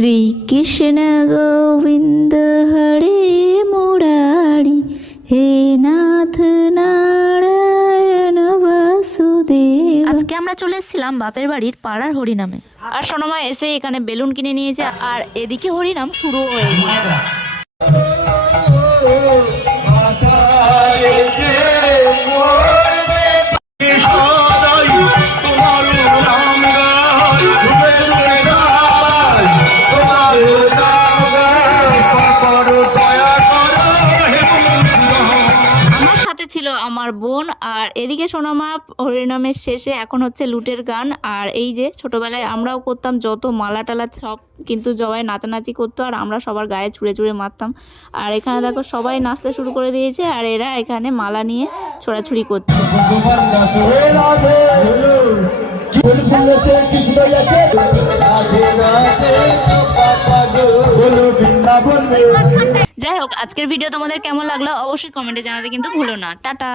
শ্রীকৃষ্ণ গোবিন্দ হরে মুরারি হে নাথ নারায়ণ বাসুদেব। আজকে আমরা চলে এসেছিলাম বাপের বাড়ির পাড়ার হরিনামে। আর সোনামা এসে এখানে বেলুন কিনে নিয়েছে, আর এদিকে হরিনাম শুরু হয়ে গেছে। ছিল আমার বোন, আর এদিকে সোনামা হরিনামের শেষে এখন হচ্ছে লুটের গান। আর এই যে ছোটবেলায় আমরাও করতাম, যত মালা টালা সব কিন্তু সবাই নাচানাচি করতো, আর আমরা সবার গায়ে ছুঁড়ে ছুঁড়ে মারতাম। আর এখানে দেখো সবাই নাচতে শুরু করে দিয়েছে, আর এরা এখানে মালা নিয়ে ছোড়াছুড়ি করছে। যাই হোক, আজকের ভিডিও তোমাদের কেমন লাগলো অবশ্যই কমেন্টে জানাতে কিন্তু ভুলো না। টাটা।